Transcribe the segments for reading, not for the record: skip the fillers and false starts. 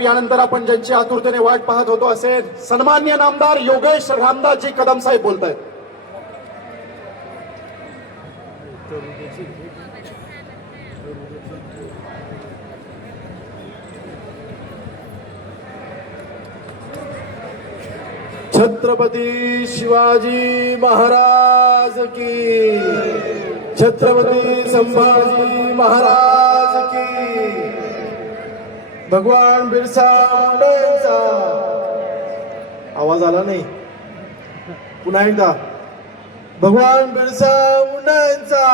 यानंतर आपण ज्यांची आतुरतेने वाट पाहत होतो असे सन्मान्य नामदार योगेश रामदासजी कदम साहेब बोलत आहेत. छत्रपती शिवाजी महाराज की, छत्रपती संभाजी महाराज की, भगवान बिरसा मुंडांचा. आवाज आला नाही, पुन्हा एकदा. भगवान बिरसा मुंडांचा.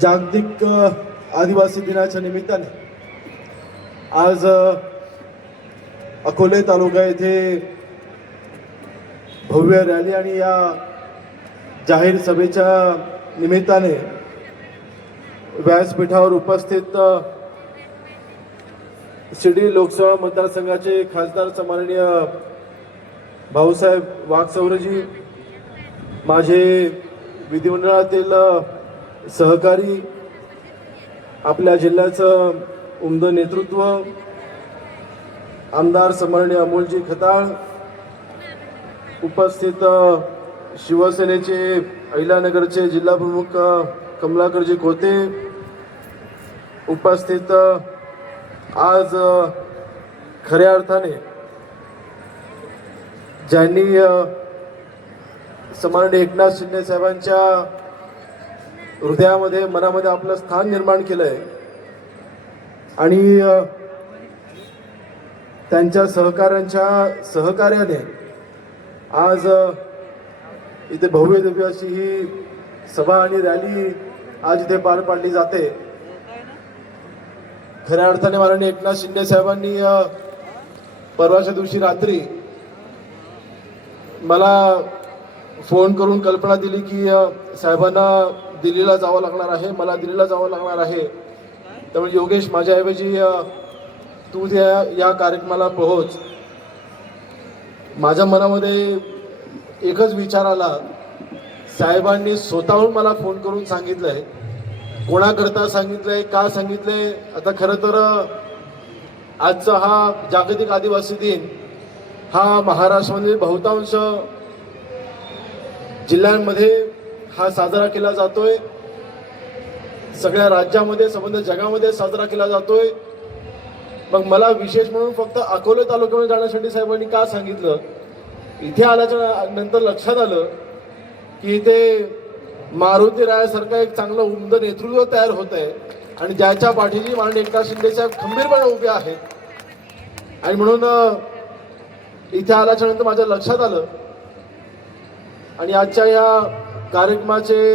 जागतिक आदिवासी दिनाच्या निमित्ताने आज अकोले तालुका येथे भव्य रॅली आणि या जाहीर सभेच्या निमित्ताने व्यासपीठावर उपस्थित शिर्डी लोकसभा मतदारसंघाचे खासदार सन्माननीय भाऊसाहेब वाघचौरेजी, माझे विधिमंडळातील सहकारी, आपल्या जिल्ह्याचं उमद नेतृत्व, आमदार सन्माननीय अमोलजी खताळ, उपस्थित शिवसेनेचे अहिलानगरचे जिल्हा प्रमुख कमलाकरजी खोते, उपस्थित आज खऱ्या अर्थाने ज्यांनी सन्माननीय एकनाथ शिंदे साहेबांच्या हृदयामध्ये मनामध्ये आपलं स्थान निर्माण केलंय आणि त्यांच्या सहकाऱ्यांच्या सहकार्याने आज इथे भव्य दिव्य अशी ही सभा आणि रॅली आज इथे पार पाडली जाते. खऱ्या अर्थाने माननीय एकनाथ शिंदे साहेबांनी परवाच्या दिवशी रात्री मला फोन करून कल्पना दिली की साहेबांना दिल्लीला जावं लागणार आहे, मला दिल्लीला जावं लागणार आहे, त्यामुळे योगेश माझ्याऐवजी तू या कार्यक्रमाला पोहोच. माझ्या मनामध्ये एकच विचार आला, साहेबांनी स्वतःहून मला फोन करून सांगितलंय, कोणाकरता सांगितलंय, का सांगितलंय. आता खरं तर आजचा हा जागतिक आदिवासी दिन हा महाराष्ट्रामध्ये बहुतांश जिल्ह्यांमध्ये हा साजरा केला जातोय, सगळ्या राज्यामध्ये संबंध जगामध्ये साजरा केला जातोय. मग मला विशेष म्हणून फक्त अकोले तालुक्यामध्ये जाण्यासाठी साहेबांनी का सांगितलं, इथे आल्याच्या नंतर लक्षात आलं की इथे मारुती रायासारखं एक चांगलं उमद नेतृत्व तयार होत आहे आणि ज्याच्या पाठीशी माननीय एकनाथ शिंदे साहेब खंबीरपणे उभे आहेत. आणि म्हणून इथे आल्याच्या नंतर माझ्या लक्षात आलं आणि आजच्या या कार्यक्रमाचे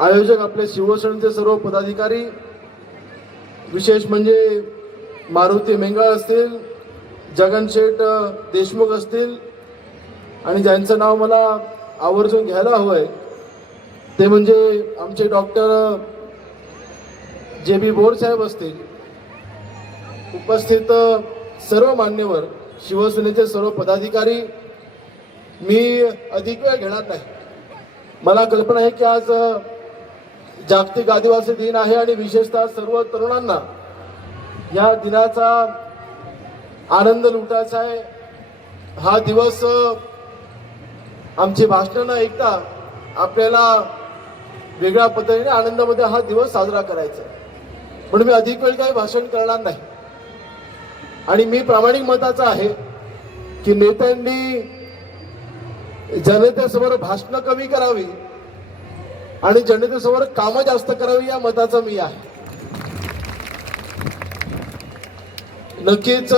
आयोजक आपले शिवसेनेचे सर्व पदाधिकारी, विशेष म्हणजे मारुती मेंगाळ असतील, जगनशेठ देशमुख असतील आणि ज्यांचं नाव मला आवर्जून घ्यायला हवंय ते म्हणजे आमचे डॉक्टर JB बोर साहेब असतील, उपस्थित सर्व मान्यवर, शिवसेनेचे सर्व पदाधिकारी. मी अधिक वेळ घेणार नाही. मला कल्पना आहे की आज जागतिक आदिवासी दिन आहे आणि विशेषतः सर्व तरुणांना या दिनाचा आनंद लुटायचा आहे. हा दिवस आमची भाषणं न ऐकता आपल्याला वेगळ्या पद्धतीने आनंदामध्ये हा दिवस साजरा करायचा आहे. म्हणून मी अधिक वेळ काही भाषण करणार नाही आणि मी प्रामाणिक मताचा आहे की नेत्यांनी जनतेसमोर भाषणं कमी करावी आणि जनतेसमोर कामं जास्त करावी या मताचा मी आहे. नक्कीच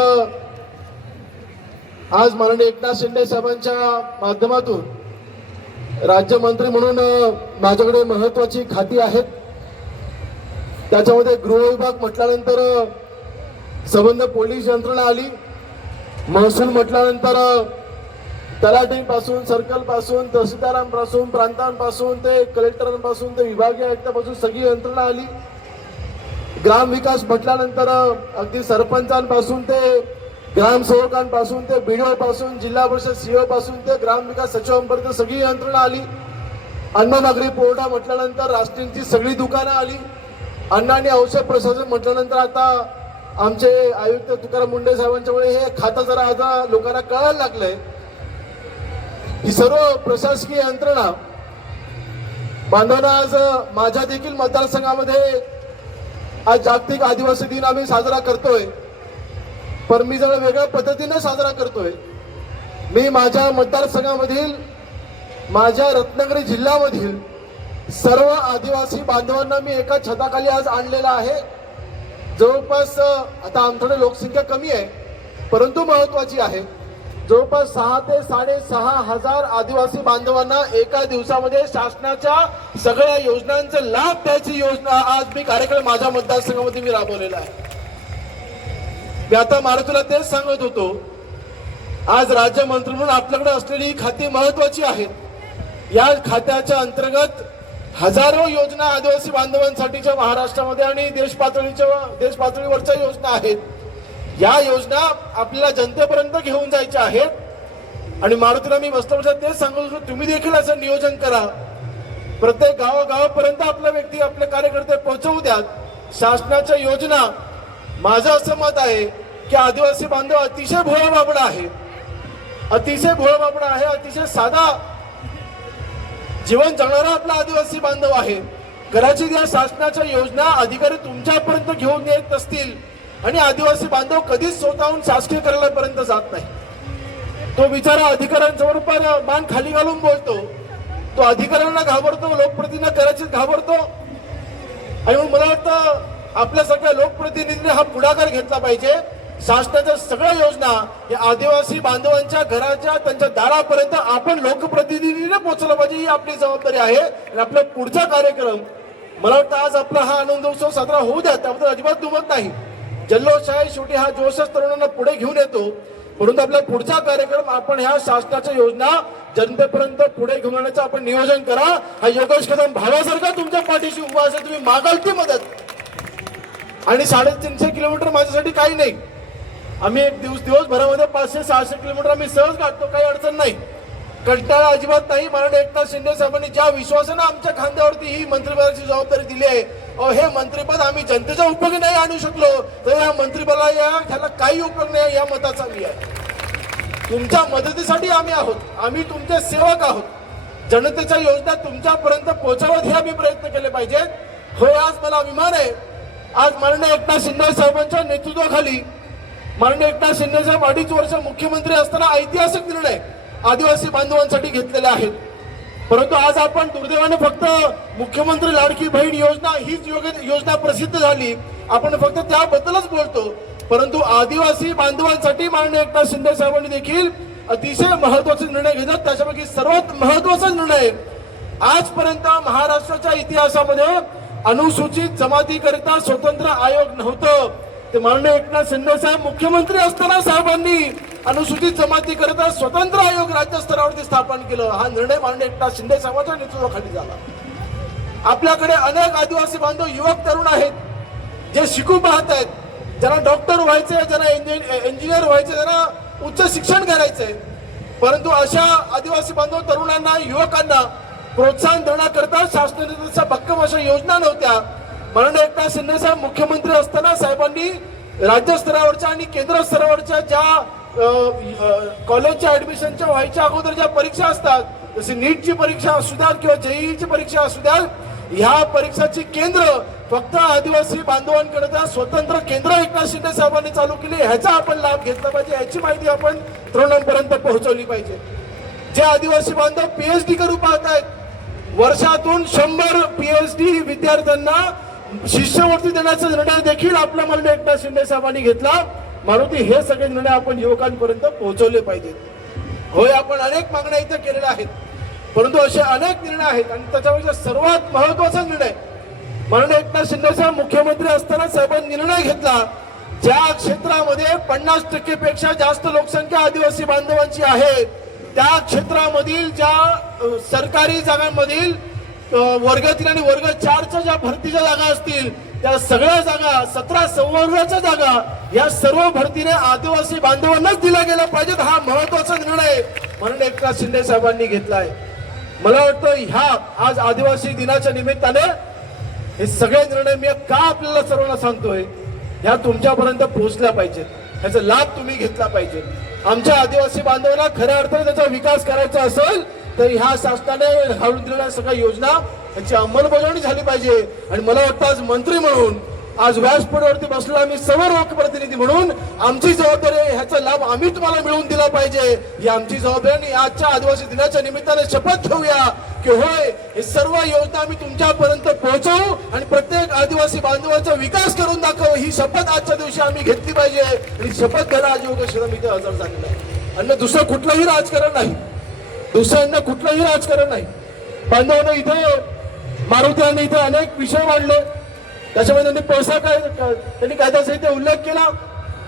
आज माननीय एकनाथ शिंदे साहेबांच्या माध्यमातून राज्यमंत्री म्हणून माझ्याकडे महत्वाची खाती आहेत. त्याच्यामध्ये गृह विभाग म्हटल्यानंतर संबंध पोलीस यंत्रणा आली, महसूल म्हटल्यानंतर तलाठीपासून, सर्कलपासून, तहसीलदारांपासून, प्रांतांपासून ते कलेक्टरांपासून ते विभागीय आयुक्तांपासून सगळी यंत्रणा आली. ग्रामविकास म्हटल्यानंतर अगदी सरपंचांपासून ते ग्रामसेवकांपासून ते BDO पासून, जिल्हा परिषद CO पासून ते ग्रामविकास सचिवांपर्यंत सगळी यंत्रणा आली. अन्न नागरी पुरवठा म्हटल्यानंतर राष्ट्रीयची सगळी दुकानं आली. अन्न आणि औषध प्रशासन म्हटल्यानंतर आता आमचे आयुक्त तुकाराम मुंडे साहेबांच्यामुळे हे खातं जरा आता लोकांना कळायला लागलंय. ही सर्व प्रशासकीय यंत्रणा बांधवांना आज माझ्या देखील मतदारसंघामध्ये आज जागतिक आदिवासी दिन आम्ही साजरा करतोय, पण मी जरा वेगळ्या पद्धतीने साजरा करतोय. मी माझ्या मतदारसंघामधील माझ्या रत्नागिरी जिल्ह्यामधील सर्व आदिवासी बांधवांना मी एका छताखाली आज आणलेला आहे. जवळपास आता आमच्याकडे लोकसंख्या कमी आहे परंतु महत्वाची आहे. जवळपास 6 ते 6.5 हजार आदिवासी बांधवांना एका दिवसामध्ये शासनाच्या सगळ्या योजनांचा लाभ द्यायची योजना आज मी कार्यक्रम माझ्या मतदारसंघामध्ये मी राबवलेला आहे. मी आता मारुतीला तेच सांगत होतो, आज राज्यमंत्री म्हणून आपल्याकडे असलेली ही खाती महत्वाची आहेत. या खात्याच्या अंतर्गत हजारो योजना आदिवासी बांधवांसाठीच्या महाराष्ट्रामध्ये आणि देश पातळीवरच्या योजना आहेत. या योजना आपल्याला जनतेपर्यंत घेऊन जायच्या आहेत आणि मारुतीला मी बसल्या तेच सांगत होतो, तुम्ही देखील असं नियोजन करा. प्रत्येक गावागावापर्यंत आपला व्यक्ती आपले कार्यकर्ते पोहोचवू द्यात. शासनाच्या योजना माझं असं मत आहे की आदिवासी बांधव अतिशय भोळा बाबडा आहे, अतिशय साधा जीवन जगणारा आपला आदिवासी बांधव आहे. कदाचित या शासनाच्या योजना अधिकारी तुमच्यापर्यंत घेऊन येत असतील आणि आदिवासी बांधव कधीच स्वतःहून शासकीय कार्यालयापर्यंत जात नाही. तो बिचारा अधिकाऱ्यांसमोर पण मान खाली घालून बोलतो, तो अधिकाऱ्यांना घाबरतो, लोकप्रतिनिधींना कदाचित घाबरतो. आणि मला वाटतं आपल्यासारख्या लोकप्रतिनिधींनी हा पुढाकार घेतला पाहिजे. शासनाच्या सगळ्या योजना या आदिवासी बांधवांच्या घराच्या त्यांच्या दारापर्यंत आपण लोकप्रतिनिधीने पोहोचलं पाहिजे, ही आपली जबाबदारी आहे. आणि आपला पुढचा कार्यक्रम मला वाटतं आज आपला हा आनंदोत्सव साजरा होऊ द्या, त्याबद्दल अजिबात दुमत नाही. जल्लोष आहे, शेवटी हा जोशच तरुणांना पुढे घेऊन येतो. परंतु आपला पुढचा कार्यक्रम आपण ह्या शासनाच्या योजना जनतेपर्यंत पुढे घेऊन येण्याचं आपण नियोजन करा. हा योगेश कदम भावासारखा तुमच्या पाठीशी उभा असेल, तुम्ही मागाल ती मदत. आणि 350 किलोमीटर माझ्यासाठी काही नाही. आम्ही एक दिवसभरामध्ये 500-600 किलोमीटर आम्ही सहज गाठतो, काही अडचण नाही, कंटाळा अजिबात नाही. माननीय एकनाथ शिंदे साहेबांनी ज्या विश्वासानं आमच्या खांद्यावरती ही मंत्रिपदाची जबाबदारी दिली आहे, हे मंत्रिपद आम्ही जनतेचा उपयोगी नाही आणू शकलो तर या मंत्रिपदाला ह्याला काही उपयोग नाही, या मताचा मी आहे. तुमच्या मदतीसाठी आम्ही आहोत, आम्ही तुमचे सेवक आहोत. जनतेच्या योजना तुमच्यापर्यंत पोहोचाव्यात हे आम्ही प्रयत्न केले पाहिजेत. होय, आज मला अभिमान आहे, आज माननीय एकनाथ शिंदे साहेबांच्या नेतृत्वाखाली माननीय एकनाथ शिंदे साहेब 2.5 वर्ष मुख्यमंत्री असताना ऐतिहासिक निर्णय आदिवासी बांधवांसाठी घेतलेले आहेत. परंतु आज आपण दुर्दैवाने फक्त मुख्यमंत्री लाडकी बहीण योजना हीच योजना प्रसिद्ध झाली, आपण फक्त त्याबद्दलच बोलतो. परंतु आदिवासी बांधवांसाठी माननीय एकनाथ शिंदे साहेबांनी देखील अतिशय महत्वाचे निर्णय घेतले. त्याच्यापैकी सर्वात महत्वाचा निर्णय, आजपर्यंत महाराष्ट्राच्या इतिहासामध्ये अनुसूचित जमातीकरिता स्वतंत्र आयोग नव्हतं. ते माननीय एकनाथ शिंदे साहेब मुख्यमंत्री असताना साहेबांनी अनुसूचित जमातीकरिता स्वतंत्र आयोग राज्य स्तरावरती स्थापन केलं. हा निर्णय माननीय एकनाथ शिंदे साहेबांच्या नेतृत्वाखाली झाला. आपल्याकडे अनेक आदिवासी बांधव युवक तरुण आहेत जे शिकू पाहत आहेत, ज्यांना डॉक्टर व्हायचंय, ज्यांना इंजिनियर व्हायचे, ज्यांना उच्च शिक्षण करायचंय. परंतु अशा आदिवासी बांधव तरुणांना, युवकांना प्रोत्साहन देण्याकरता शासनाच्या भक्कम अशा योजना नव्हत्या. माननीय एकनाथ शिंदे साहेब मुख्यमंत्री असताना साहेबांनी राज्य स्तरावरच्या आणि केंद्र स्तरावरच्या ज्या कॉलेजच्या ऍडमिशनच्या व्हायच्या अगोदर ज्या परीक्षा असतात, जशी नीटची परीक्षा असू द्या किंवा जेईईची परीक्षा असू द्या, ह्या परीक्षाची केंद्र फक्त आदिवासी बांधवांकरता स्वतंत्र केंद्र एकनाथ शिंदे साहेबांनी चालू केली. ह्याचा आपण लाभ घेतला पाहिजे, ह्याची माहिती आपण तरुणांपर्यंत पोहोचवली पाहिजे. जे आदिवासी बांधव पीएचडी करू पाहत आहेत, वर्षातून 100 पीएचडी विद्यार्थ्यांना शिष्यवृत्ती देण्याचा निर्णय देखील आपल्या माननीय एकनाथ शिंदे साहेबांनी घेतला. मारुती, हे सगळे निर्णय आपण युवकांपर्यंत पोहोचवले पाहिजेत. होय, आपण अनेक मागण्या इथे केलेल्या आहेत, परंतु असे अनेक निर्णय आहेत आणि त्याच्यापेक्षा सर्वात महत्वाचा निर्णय माननीय एकनाथ शिंदे साहेब मुख्यमंत्री असताना साहेबांनी निर्णय घेतला. ज्या क्षेत्रामध्ये 50% पेक्षा जास्त लोकसंख्या आदिवासी बांधवांची आहे, त्या क्षेत्रामधील ज्या सरकारी जागांमधील वर्ग 3 आणि वर्ग 4च्या ज्या भरतीच्या जागा असतील, त्या सगळ्या जागा 17 संवर्गाच्या जागा या सर्व भरतीने आदिवासी बांधवांनाच दिल्या गेल्या पाहिजेत. हा महत्वाचा निर्णय माननीय एकनाथ शिंदे साहेबांनी घेतलाय. मला वाटतं ह्या आज आदिवासी दिनाच्या निमित्ताने हे सगळे निर्णय मी का आपल्याला सर्वांना सांगतोय, ह्या तुमच्यापर्यंत पोहोचल्या पाहिजेत, ह्याचा लाभ तुम्ही घेतला पाहिजे. आमच्या आदिवासी बांधवांना खऱ्या अर्थाने त्याचा विकास करायचा असेल तर ह्या शासनाने घालून दिलेल्या सगळ्या योजना यांची अंमलबजावणी झाली पाहिजे. आणि मला वाटतं आज मंत्री म्हणून, आज व्यासपीठावरती बसलेला आम्ही सर्व लोकप्रतिनिधी म्हणून आमची जबाबदारी आहे, ह्याचा लाभ आम्ही तुम्हाला मिळवून दिला पाहिजे, ही आमची जबाबदारी. आणि आजच्या आदिवासी दिनाच्या निमित्ताने शपथ घेऊया की होय, हे सर्व योजना आम्ही तुमच्यापर्यंत पोहोचवू आणि प्रत्येक आदिवासी बांधवांचा विकास करून दाखवू, ही शपथ आजच्या दिवशी आम्ही घेतली पाहिजे. आणि शपथ घ्यायला आज योगेश्वर इथे हजर झालेला आहे. आणि दुसरं कुठलंही राजकारण नाही, दुसऱ्यांना कुठलंही राजकारण नाही. बांधवांना इथे मारुती यांनी इथे अनेक विषय मांडले, त्याच्यामध्ये त्यांनी पैसा त्यांनी कायद्याचा इथे उल्लेख केला.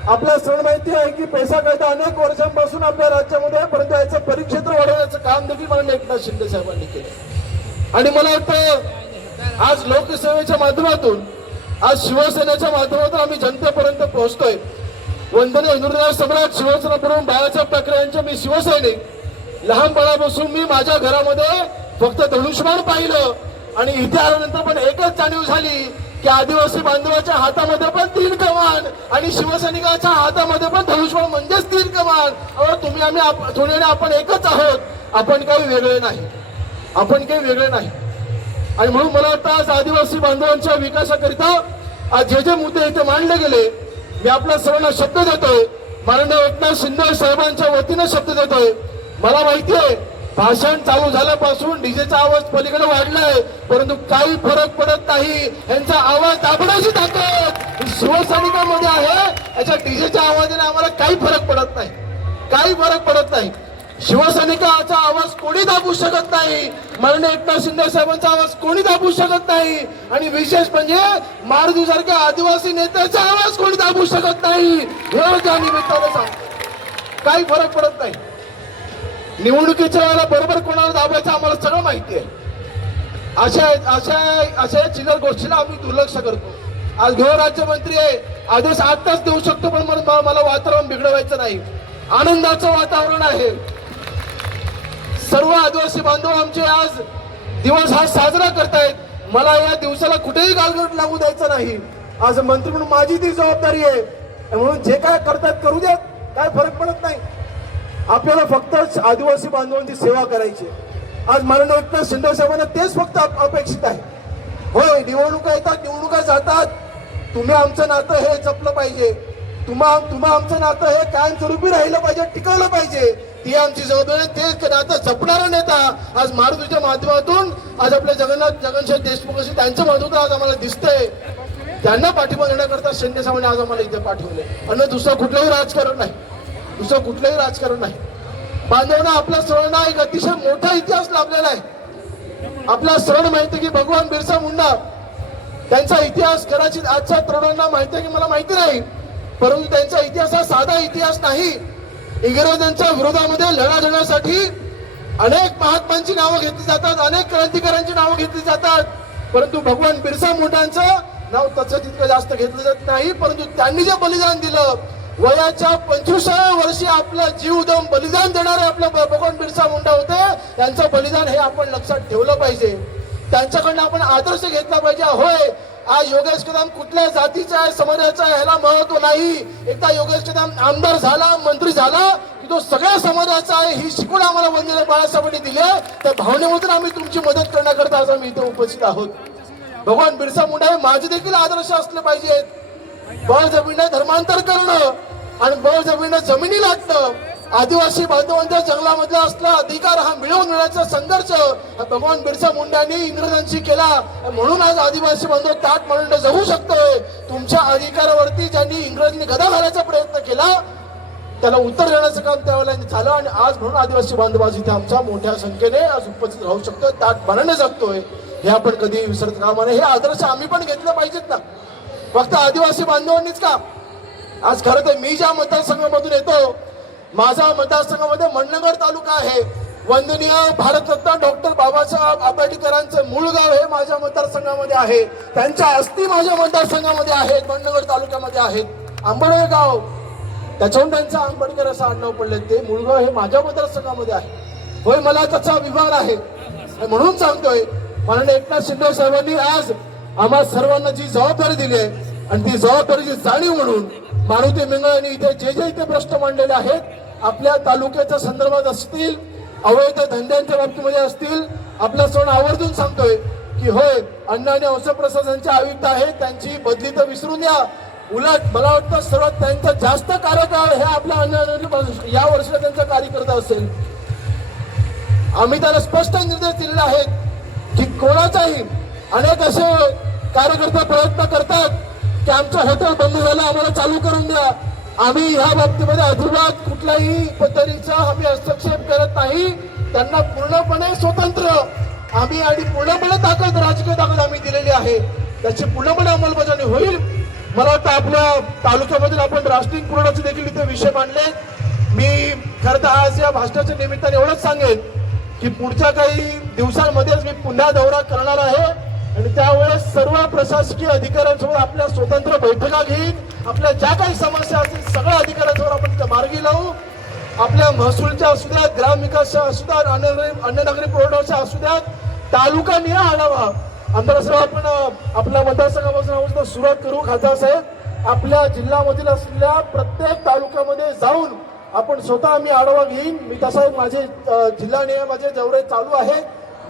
आपला सण माहिती आहे की पैसा कायदा अनेक वर्षांपासून आपल्या राज्यामध्ये आहे, परंतु याचं परिक्षेत्र वाढवण्याचं काम देखील माननीय एकनाथ शिंदे साहेबांनी केलं. आणि मला वाटतं आज लोकसेवेच्या माध्यमातून, आज शिवसेनेच्या माध्यमातून आम्ही जनतेपर्यंत पोहोचतोय. वंदनीय हिंदुराज सम्राट शिवसेना प्रमुख बाळासाहेब ठाकरे यांच्या मी शिवसैनिक. लहानपणापासून मी माझ्या घरामध्ये फक्त धनुष्यबाण पाहिलं आणि इथे आल्यानंतर पण एकच जाणीव झाली की आदिवासी बांधवाच्या हातामध्ये पण 3 कमान आणि शिवसैनिकाच्या हातामध्ये पण धनुष्यबाण म्हणजेच 3 कमान. तुम्ही आम्ही आपण एकच आहोत, आपण काही वेगळे नाही, आपण काही वेगळे नाही. आणि म्हणून मला वाटतं आज आदिवासी बांधवांच्या विकासाकरिता आज जे मुद्दे इथे मांडले गेले, मी आपल्या सर्वांना शब्द देतोय, माननीय एकनाथ शिंदे साहेबांच्या वतीनं शब्द देतोय. मला माहिती आहे भाषण चालू झाल्यापासून डीजेचा आवाज पलीकडे वाढलाय, परंतु काही फरक पडत नाही. यांचा आवाज दाबण्याची ताकद शिवसैनिकांमध्ये आहे, याच्या डीजेच्या आवाजाने आम्हाला काही फरक पडत नाही, काही फरक पडत नाही. शिवसैनिकाचा आवाज कोणी दाबू शकत नाही, माननीय एकनाथ शिंदे साहेबांचा आवाज कोणी दाबू शकत नाही. आणि विशेष म्हणजे मारुती सारख्या आदिवासी नेत्याचा आवाज कोणी दाबू शकत नाही. हे त्या निमित्ताने सांगतो, काही फरक पडत नाही. निवडणुकीच्या वेळेला बरोबर कोणाला दाबायचं आम्हाला सगळं माहिती आहे. अशा चिल्लर गोष्टीला आम्ही दुर्लक्ष करतो. आज गृहराज्यमंत्री आहे, आदेश 8 तास देऊ शकतो, पण मला वातावरण बिघडवायचं नाही. आनंदाचं वातावरण आहे. सर्व आदिवासी बांधव आमचे आज दिवस हा साजरा करतायत. मला या दिवसाला कुठेही गालबोट लागू द्यायचं नाही. आज मंत्री म्हणून माझी ती जबाबदारी आहे. म्हणून जे काय करतात करू द्यात, काय फरक पडत नाही. आपल्याला फक्त आदिवासी बांधवांची सेवा करायची. आज माननीय एकनाथ शिंदे साहेबांना तेच फक्त अपेक्षित आहे. होय, निवडणुका येतात, निवडणुका जातात, तुम्ही आमचं नातं हे जपलं पाहिजे, तुम्हा आमचं नातं हे कायमस्वरूपी राहिलं पाहिजे, टिकवलं पाहिजे. ती आमची जबाबदारी. ते नातं जपणारा नेता आज मारुतीच्या माध्यमातून आज आपल्या जगनशेठ देशमुख असे त्यांच्या माध्यमातून आज आम्हाला दिसतंय. त्यांना पाठिंबा देण्याकरता शिंदे साहेबांनी आज आम्हाला इथे पाठवले. आणि दुसरं कुठलंही राजकारण नाही, दुसरं कुठलंही राजकारण नाही. बांधवांना आपल्या सर्वांना एक अतिशय मोठा इतिहास लाभलेला आहे. आपला सण माहिती की भगवान बिरसा मुंडा, त्यांचा इतिहास कदाचित आजच्या तरुणांना माहिती आहे की मला माहिती नाही, परंतु त्यांचा इतिहास हा साधा इतिहास नाही. इंग्रजांच्या विरोधामध्ये लढा देण्यासाठी अनेक महात्मांची नावं घेतली जातात, अनेक क्रांतिकारांची नावं घेतली जातात, परंतु भगवान बिरसा मुंडांचं नाव तसं तितकं जास्त घेतलं जात नाही. परंतु त्यांनी जे बलिदान दिलं, वयाच्या 25व्या वर्षी आपला जीवदम बलिदान देणारे आपले भगवान बिरसा मुंडा होते. त्यांचं बलिदान हे आपण लक्षात ठेवलं पाहिजे, त्यांच्याकडनं आपण आदर्श घेतला पाहिजे. होय, आज योगेश कदम कुठल्या जातीचा आहे, समाजाचा आहे, ह्याला महत्व नाही. एकदा योगेश कदम आमदार झाला, मंत्री झाला की तो सगळ्या समाजाचा आहे, ही शिकवण आम्हाला वंदनीय बाळासाहेबांनी दिली. त्या भावनेमधून आम्ही तुमची मदत करण्याकरता आज आम्ही इथे उपस्थित आहोत. भगवान बिरसा मुंडा हे माझे देखील आदर्श असले पाहिजेत. बळजबरीने धर्मांतर करणं आणि बळजबरीने जमिनी लाटणं, आदिवासी बांधवांच्या जंगलामधला असला अधिकार हा मिळवून मिळण्याचा संघर्ष भगवान बिरसा मुंडांनी इंग्रजांशी केला. म्हणून आज आदिवासी बांधव ताट मांडून जगू शकतोय. तुमच्या अधिकारावरती ज्यांनी इंग्रजांनी गदा घालायचा प्रयत्न केला, त्याला उत्तर देण्याचं काम त्यावेळेला झालं. आणि आज म्हणून आदिवासी बांधव आज इथे आमच्या मोठ्या संख्येने आज उपस्थित राहू शकतोय, ताट मानाने जगतोय. हे आपण कधी विसरत कामा नये. हे आदर्श आम्ही पण घेतले पाहिजेत ना, फक्त आदिवासी बांधवांनीच का. आज खरं तर मी ज्या मतदारसंघामधून येतो, माझा मतदारसंघामध्ये मंडणगड तालुका आहे. वंदनीय भारतरत्न डॉक्टर बाबासाहेब आंबेडकरांचे मूळ गाव हे माझ्या मतदारसंघामध्ये आहे. त्यांच्या अस्थी माझ्या मतदारसंघामध्ये आहेत, मंडणगड तालुक्यामध्ये आहेत. आंबेडकर गाव, त्याच्याहून त्यांचं आंबेडकर असं आडनाव पडले, ते मूळ गाव हे माझ्या मतदारसंघामध्ये आहे. होय, मला त्याचा विभाग आहे. म्हणून सांगतोय, माननीय एकनाथ शिंदे साहेबांनी आज आम्हा सर्वांना जी जबाबदारी दिली आहे आणि ती जबाबदारीची जाणीव म्हणून मारुती मिंगळ यांनी इथे जे इथे प्रश्न मांडलेले आहेत आपल्या तालुक्याच्या संदर्भात असतील, अवैध धंद्यांच्या बाबतीमध्ये असतील, आपला सण आवर्जून सांगतोय की होय अन्न आणि औषध प्रशासनाचे आयुक्त आहेत, त्यांची बदली तर विसरून द्या. उलट मला वाटतं सर्वात त्यांचा जास्त कार्यकाळ हे आपल्या अन्न या वर्षाला त्यांचा कार्यकर्ता असेल. आम्ही त्याला स्पष्ट निर्देश दिलेले आहेत की कोणाचाही अनेक असे कार्यकर्ते प्रयत्न करतात की आमचं हॉटेल बंद झालं आम्हाला चालू करून द्या. आम्ही ह्या बाबतीमध्ये अजिबात कुठल्याही पद्धतीचा आम्ही हस्तक्षेप करत नाही. त्यांना पूर्णपणे स्वतंत्र आम्ही आणि पूर्णपणे ताकद राजकीय ताकद आम्ही दिलेली आहे. त्याची पूर्णपणे अंमलबजावणी होईल. मला वाटतं आपल्या तालुक्यामधील आपण राष्ट्रीय पुरवठाचे देखील इथे विषय मांडले. मी खरं तर आज या भाषणाच्या निमित्ताने एवढंच सांगेन की पुढच्या काही दिवसांमध्येच मी पुन्हा दौरा करणार आहे आणि त्यावेळेस सर्व प्रशासकीय अधिकाऱ्यांसोबत आपल्या स्वतंत्र बैठका घेईन. आपल्या ज्या काही समस्या असतील सगळ्या अधिकाऱ्यांसोबत आपण त्या मार्गी लावू. आपल्या महसूलच्या असू द्यात, ग्रामविकासच्या असू द्यात, अन्न नागरी पुरवठ्याच्या असू द्यात, तालुका निहाय आढावा आमदार साहेब आपण आपल्या मतदारसंघापासून सुरुवात करू. खासदार साहेब आपल्या जिल्ह्यामधील असलेल्या प्रत्येक तालुक्यामध्ये जाऊन आपण स्वतः आम्ही आढावा घेईन. मी तसा माझे जिल्हा निहाय माझे दौरे चालू आहे.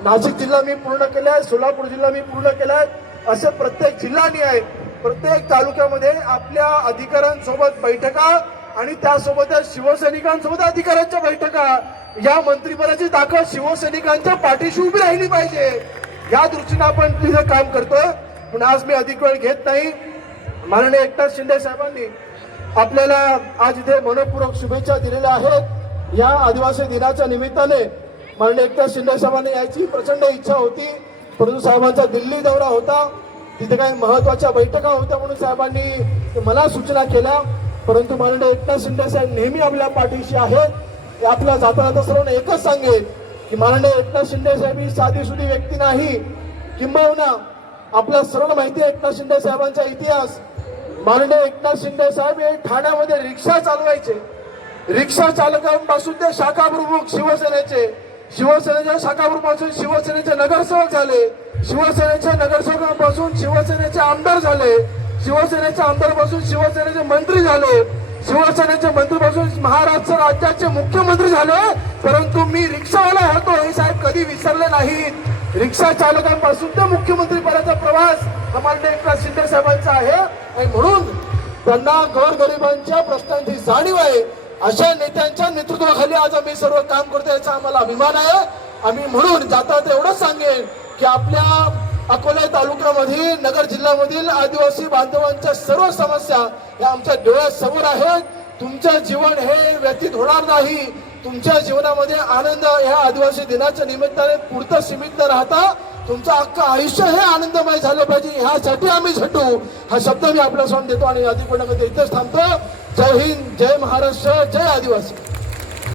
नाशिक जिल्हा मी पूर्ण केलाय, सोलापूर जिल्हा मी पूर्ण केलाय. असे प्रत्येक जिल्हा निहाय प्रत्येक तालुक्यामध्ये आपल्या अधिकाऱ्यांसोबत बैठका आणि त्यासोबतच शिवसैनिकांसोबत अधिकाऱ्यांच्या बैठका. या मंत्रिपदाची ताकद शिवसैनिकांच्या पाठीशी उभी राहिली पाहिजे या दृष्टीने आपण तिथे काम करतोय. पण आज मी अधिक वेळ घेत नाही. माननीय एकनाथ शिंदे साहेबांनी आपल्याला आज इथे मनपूर्वक शुभेच्छा दिलेल्या आहेत. या आदिवासी दिनाच्या निमित्ताने माननीय एकनाथ शिंदे साहेबांनी यायची प्रचंड इच्छा होती, परंतु साहेबांचा दिल्ली दौरा होता, तिथे काही महत्वाच्या बैठका होत्या म्हणून साहेबांनी मला सूचना केल्या. परंतु माननीय एकनाथ शिंदे साहेब नेहमी आपल्या पाठीशी आहेत. आपल्या जाताना सर्वांना एकच सांगेल की माननीय एकनाथ शिंदे साहेब ही साधीसुधी व्यक्ती नाही. किंबहुना आपल्या सर्वांना माहिती आहे एकनाथ शिंदे साहेबांचा इतिहास. माननीय एकनाथ शिंदे साहेब हे ठाण्यामध्ये रिक्षा चालवायचे. रिक्षा चालकांपासून ते शाखा प्रमुख शिवसेनेचे, शिवसेनेच्या शाखा प्रमुखापासून शिवसेनेचे नगरसेवक झाले, शिवसेनेच्या नगरसेवकांपासून शिवसेनेचे आमदार झाले, शिवसेनेच्या आमदारपासून शिवसेनेचे मंत्री झाले, शिवसेनेच्या मंत्रीपासून महाराष्ट्र राज्याचे मुख्यमंत्री झाले. परंतु मी रिक्षावाला होतो हे साहेब कधी विसरले नाहीत. रिक्षा चालकांपासून ते मुख्यमंत्री पदाचा प्रवास हा माननीय एकनाथ शिंदे साहेबांचा आहे आणि म्हणून त्यांना गोरगरिबांच्या प्रश्नांची जाणीव आहे. अशा नेत्यांच्या नेतृत्वाखाली आज आम्ही सर्व काम करतो याचा आम्हाला अभिमान आहे. आम्ही म्हणून जाता एवढंच सांगेन की आपल्या अकोला तालुक्यामधील नगर जिल्ह्यामधील आदिवासी बांधवांच्या सर्व समस्या या आमच्या डोळ्यासमोर आहेत. तुमचं जीवन हे व्यतीत होणार नाही. तुमच्या जीवनामध्ये आनंद या आदिवासी दिनाच्या निमित्ताने पुरतं सीमित न राहता तुमचं अख्खं आयुष्य हे आनंदमय झालं पाहिजे ह्यासाठी आम्ही झटू हा शब्द मी आपल्यासमोर देतो आणि अधिक इथेच थांबतो. जय हिंद, जय महाराष्ट्र, जय आदिवासी.